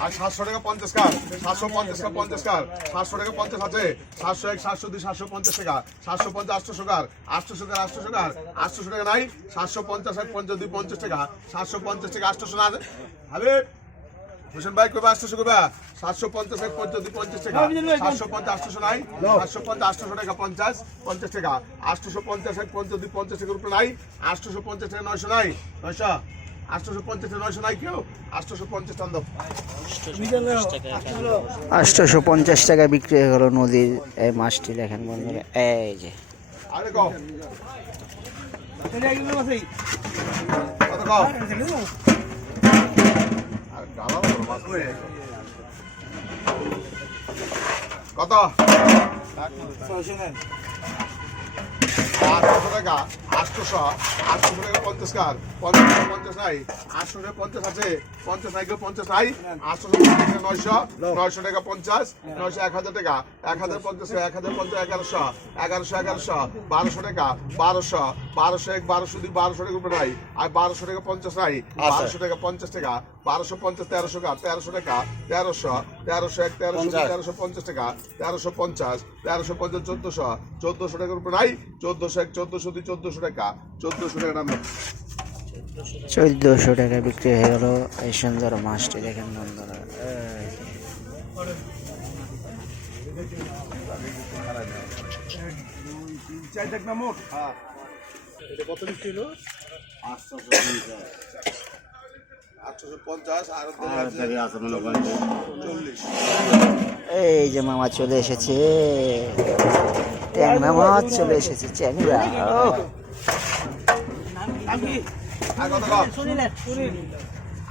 আর 700 টাকা 50 কার 750 কা 50 কার 700 টাকা 50 আছে 701 702 750 টাকা 750 800 কার 800 কার 800 কার 800 টাকা নাই 750 1 52 50 টাকা 750 টাকা 800 না হবে হোসেন ভাই কইবা 800 কইবা 750 1 52 50 টাকা 750 800 নাই 750 800 টাকা 50 50 টাকা 850 1 52 50 টাকার উপরে নাই 850 টাকা 900 নাই 900 850 টাকা 900 নাই কেউ 850 টাকা দাও 850 টাকা বিক্রি হয়ে গেল নদীর এই মাছটি দেখেন বন্ধুরা এই যে আরে কও কত কও আর গালা বড় মাছ কই কত 800 টাকা 800 টাকা 50 কার 50 নাই 800 টাকা 50 আছে 50 নাই 50 নাই 800 টাকা 900 টাকা 50 900 1000 টাকা 1050 1050 1100 1200 টাকা 1200 1 1200 2 1200 টাকা উপরে নাই আর 1200 টাকা 50 নাই 1200 টাকা 50 টাকা 1250 1300 টাকা 1300 টাকা 1300 1 1350 টাকা 1350 1450 টাকার উপরে নাই 1400 1 1400 2 1400 টাকা 1400 টাকা দাম 1400 টাকা বিক্রি হয়ে গেল এই সুন্দর মাছটি দেখেন বন্ধুরা কত বিক্রি হলো 850 আর 40 এই যে মামা চলে এসেছে ট্যাংরা মাছ চলে এসেছে ট্যাংরা আর কত কম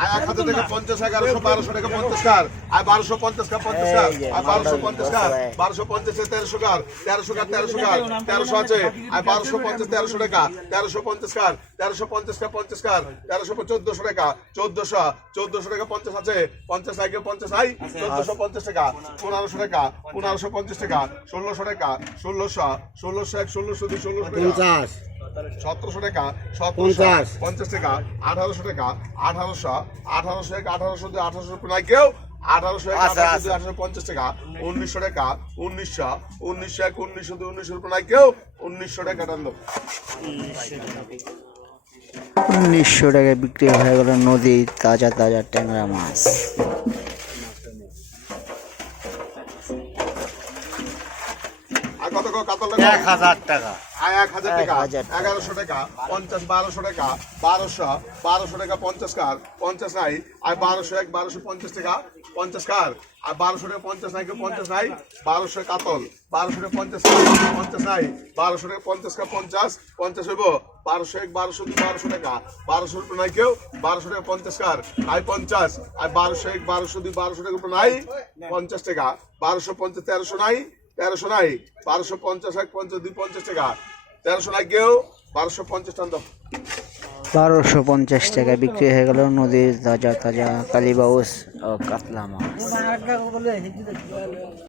আর 1000 টাকা 50 1100 1200 টাকা 50 কার আর 1250 কা 50 কার আর 1250 কার 1250 1300 কার 1300 কার 1300 আছে আর 1250 1300 টাকা 1350 কার 1350 কা 50 কার 1300 টাকা 1400 টাকা 50 আছে 50 আগে 50 নাই 1450 টাকা 1500 টাকা 1550 টাকা 1600 টাকা 1600 1 1600 2 1600 টাকা 1700 টাকা 50 টাকা 1800 টাকা 1800 1 1800 2 1800 নাই কেউ 1800 1 1850 টাকা 1900 টাকা 1900 1 1900 2 1900 নাই কেউ 1900 টাকা দাম 1900 টাকা বিক্রি হয়ে গেল নদীর তাজা তাজা ট্যাংরা মাছ আর কত কাতল 1000 টাকা 1000 টাকা 1100 টাকা 50 1200 টাকা 1200 টাকা 50 কার 50 নাই আর 1200 1 1250 টাকা 50 কার আর 1200 টাকা 50 নাই 50 নাই 1200 কাতল 1200 টাকা 50 নাই 1200 টাকা 50 কা 50 হইব 1200 1 1200 2 1200 টাকা 1200 রুপে নাই কেউ 1200 টাকা 50 কার আই 50 আর 1200 1 1200 2 1200 টাকা রুপে নাই 50 টাকা 1250 1300 নাই 1300 নাই 1250 1 50 2 50 টাকা 1300 নাই কেউ 1250 টাকা 1250 টাকা বিক্রি হয়ে গেল নদীর তাজা তাজা কালীবাউস ও কাতলা মাছ